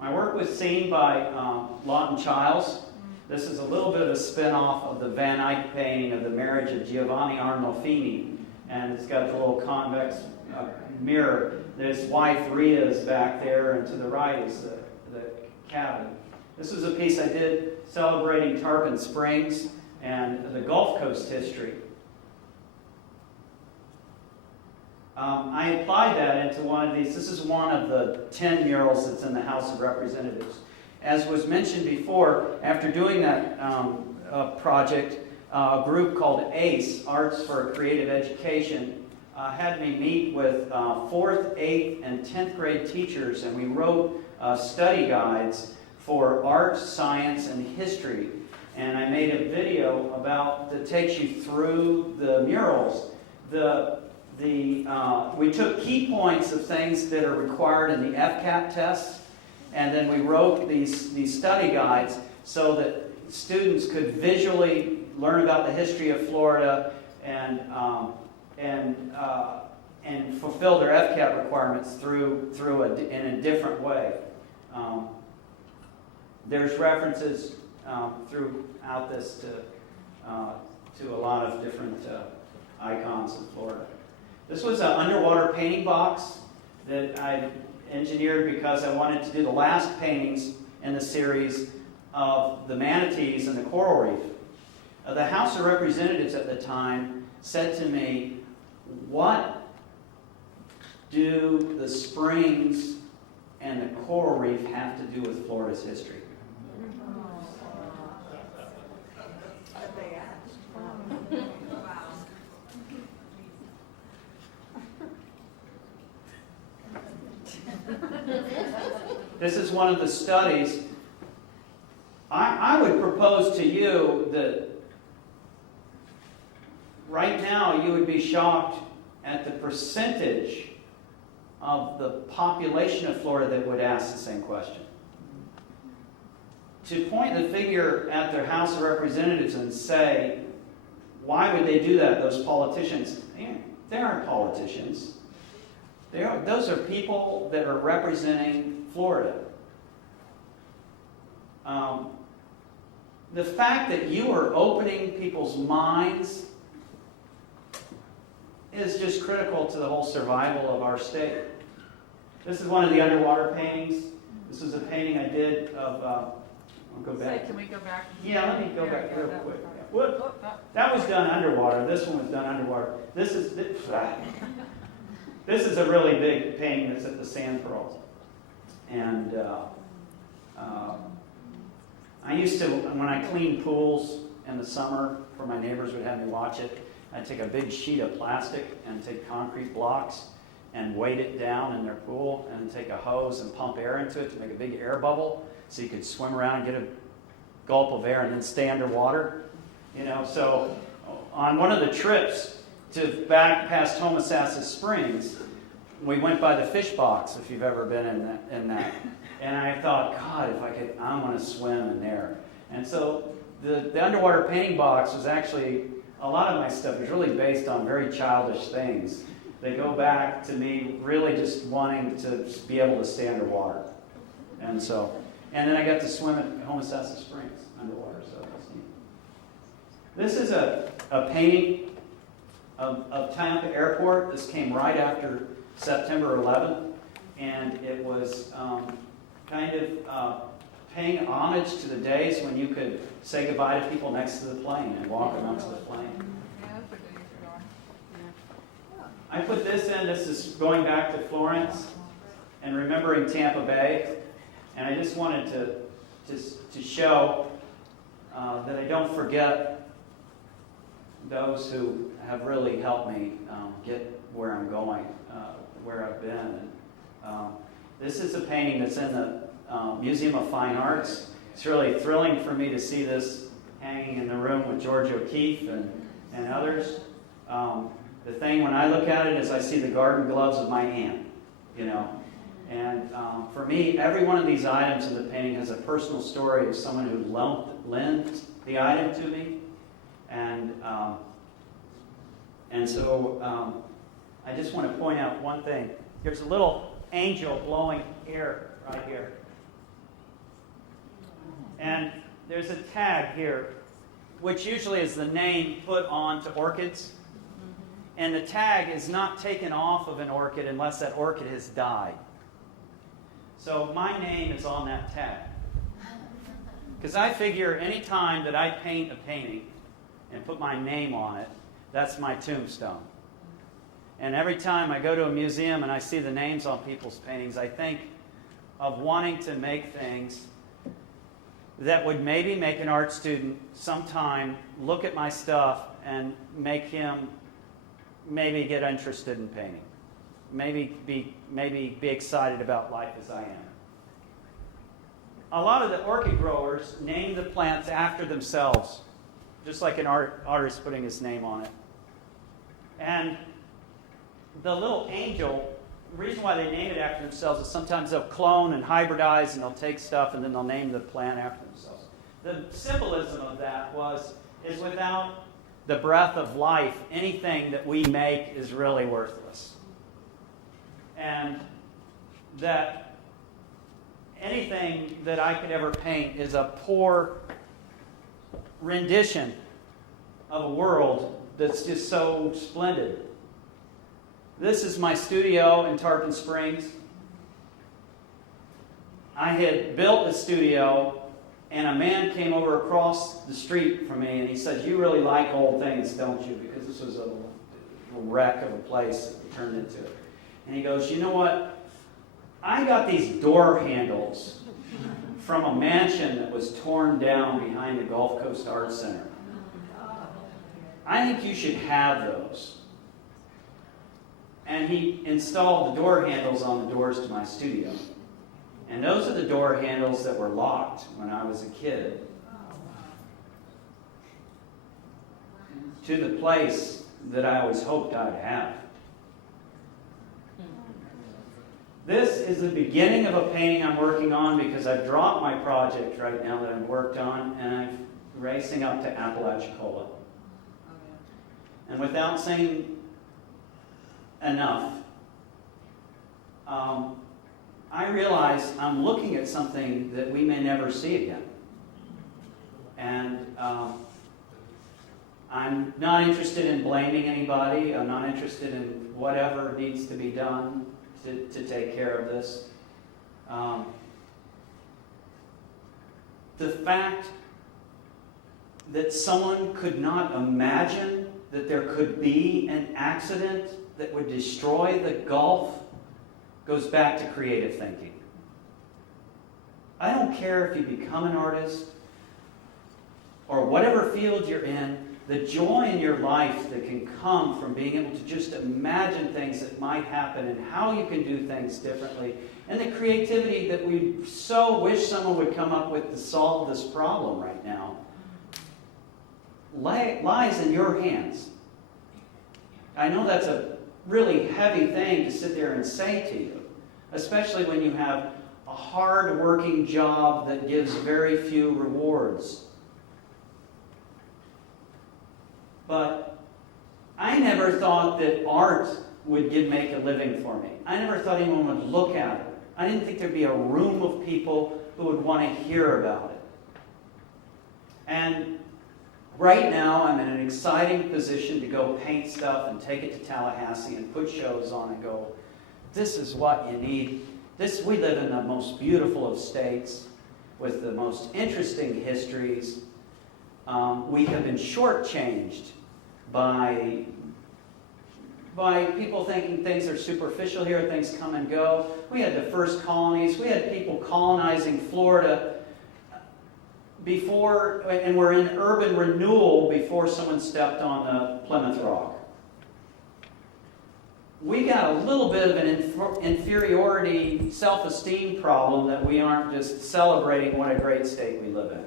My work was seen by Lawton Childs. This is a little bit of a spin-off of the Van Eyck painting of the marriage of Giovanni Arnolfini. And it's got the little convex mirror. His wife Rita is back there, and to the right is the cabin. This was a piece I did celebrating Tarpon Springs and the Gulf Coast history. I applied that into one of these. This is one of the 10 murals that's in the House of Representatives. As was mentioned before, after doing that project, a group called ACE, Arts for Creative Education, had me meet with 4th, 8th, and 10th grade teachers, and we wrote study guides for art, science, and history. And I made a video that takes you through the murals. We took key points of things that are required in the FCAT tests, and then we wrote these study guides so that students could visually learn about the history of Florida and fulfill their FCAT requirements in a different way. There's references throughout this to a lot of different icons of Florida. This was an underwater painting box that I engineered because I wanted to do the last paintings in the series of the manatees and the coral reef. The House of Representatives at the time said to me, "What do the springs and the coral reef have to do with Florida's history?" This is one of the studies. I would propose to you that right now you would be shocked at the percentage of the population of Florida that would ask the same question. To point the finger at their House of Representatives and say, why would they do that, those politicians? They aren't politicians. Those are people that are representing Florida. The fact that you are opening people's minds is just critical to the whole survival of our state. This is one of the underwater paintings. This is a painting I did of... I'll go back. Can we go back? Yeah, let me go back real quick. That was done underwater. This one was done underwater. This is a really big painting that's at the Sand Pearls. And I used to, when I cleaned pools in the summer, for my neighbors would have me watch it, I'd take a big sheet of plastic and take concrete blocks and weight it down in their pool and take a hose and pump air into it to make a big air bubble so you could swim around and get a gulp of air and then stay underwater. So on one of the trips to back past Homosassa Springs, we went by the fish box, if you've ever been in that. And I thought, God, I want to swim in there. And so the underwater painting box was actually, a lot of my stuff is really based on very childish things. They go back to me really just wanting to be able to stay underwater. And then I got to swim at Homosassa Springs underwater, so that's neat. This is a painting of Tampa Airport. This came right after September 11th, and it was paying homage to the days when you could say goodbye to people next to the plane and walk amongst the plane. I put this in. This is going back to Florence and remembering Tampa Bay, and I just wanted to show that I don't forget those who have really helped me get where I'm going, where I've been. This is a painting that's in the Museum of Fine Arts. It's really thrilling for me to see this hanging in the room with George O'Keeffe and others. The thing when I look at it is I see the garden gloves of my aunt, And for me, every one of these items in the painting has a personal story of someone who lent the item to me. And so I just want to point out one thing. There's a little angel blowing air right here. And there's a tag here, which usually is the name put onto orchids. And the tag is not taken off of an orchid unless that orchid has died. So my name is on that tag. Because I figure any time that I paint a painting and put my name on it, that's my tombstone. And every time I go to a museum and I see the names on people's paintings, I think of wanting to make things that would maybe make an art student sometime look at my stuff and make him maybe get interested in painting. Maybe be excited about life as I am. A lot of the orchid growers name the plants after themselves, just like an artist putting his name on it. And the little angel, the reason why they name it after themselves is sometimes they'll clone and hybridize and they'll take stuff and then they'll name the plant after themselves. The symbolism of that is without the breath of life, anything that we make is really worthless. And that anything that I could ever paint is a poor rendition of a world that's just so splendid. This is my studio in Tarpon Springs. I had built a studio, and a man came over across the street from me, and he said, "You really like old things, don't you?" Because this was a wreck of a place that we turned into. And he goes, "You know what? I got these door handles from a mansion that was torn down behind the Gulf Coast Art Center. I think you should have those." And he installed the door handles on the doors to my studio. And those are the door handles that were locked when I was a kid. To the place that I always hoped I'd have. This is the beginning of a painting I'm working on because I've dropped my project right now that I've worked on and I'm racing up to Apalachicola. And without saying enough, I realize I'm looking at something that we may never see again. And I'm not interested in blaming anybody. I'm not interested in whatever needs to be done to take care of this. The fact that someone could not imagine that there could be an accident that would destroy the Gulf goes back to creative thinking. I don't care if you become an artist or whatever field you're in, the joy in your life that can come from being able to just imagine things that might happen and how you can do things differently, and the creativity that we so wish someone would come up with to solve this problem right now, lies in your hands. I know that's a really heavy thing to sit there and say to you, especially when you have a hard-working job that gives very few rewards. But I never thought that art would make a living for me. I never thought anyone would look at it. I didn't think there'd be a room of people who would want to hear about it. And right now, I'm in an exciting position to go paint stuff and take it to Tallahassee and put shows on and go, this is what you need. We live in the most beautiful of states with the most interesting histories. We have been shortchanged by people thinking things are superficial here, things come and go. We had the first colonies. We had people colonizing Florida before, and we're in urban renewal before someone stepped on the Plymouth Rock. We got a little bit of an inferiority, self-esteem problem that we aren't just celebrating what a great state we live in.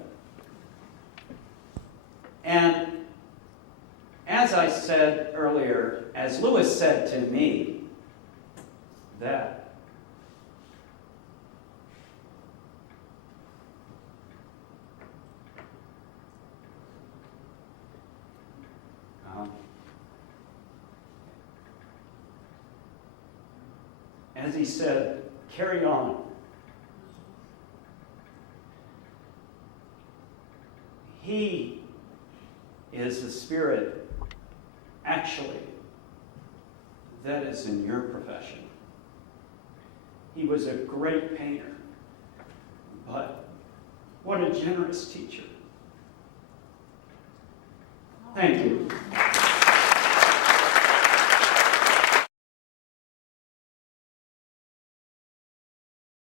And as I said earlier, as Lewis said to me, that as he said, carry on. He is the spirit, actually, that is in your profession. He was a great painter, but what a generous teacher. Thank you.